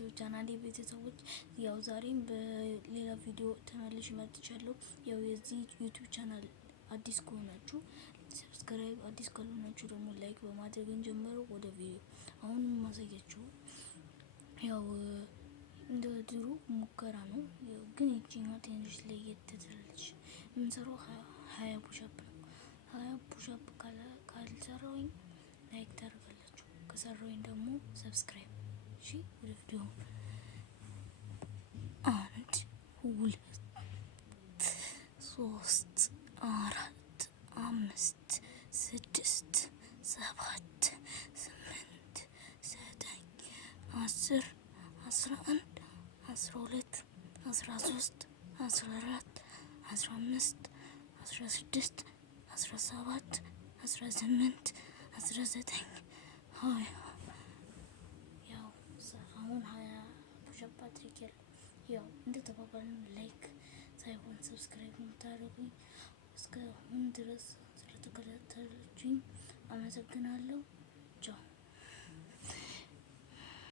ዩቲዩብ ቻናሌ ቤተሰቦች ያው ዛሬም በሌላ ቪዲዮ ተመልሼ መጥቻለሁ። ያው የዚህ ዩቲዩብ ቻናል አዲስ ከሆናችሁ ሰብስክራይብ፣ አዲስ ካልሆናችሁ ደግሞ ላይክ በማድረግ እንጀምረው። ወደ ቪዲዮ አሁን ማሳያችሁ ያው እንደ ድሮ ሙከራ ነው፣ ግን እቺኛው ትንሽ ለየት ትላለች። የምንሰራው 20 ፑሽአፕ ነው። 20 ፑሽአፕ ካልሰራሁኝ ላይክ ታደርጋላችሁ፣ ከሰራሁኝ ደግሞ ሰብስክራይብ። እሺ ወደ ቪዲዮ 1 2 3 4 5 6 7 8 9 10 11 12 13 14 15 16 17 18 19 20 ያው አሁን 20 ፑሽአፕ አድርጌያለሁ። ያው እንደተባባልን ላይክ ሳይሆን ሰብስክራይብ የምታደርጉኝ እስካሁን ድረስ ስለተከታተላችሁኝ አመሰግናለሁ። ቻው።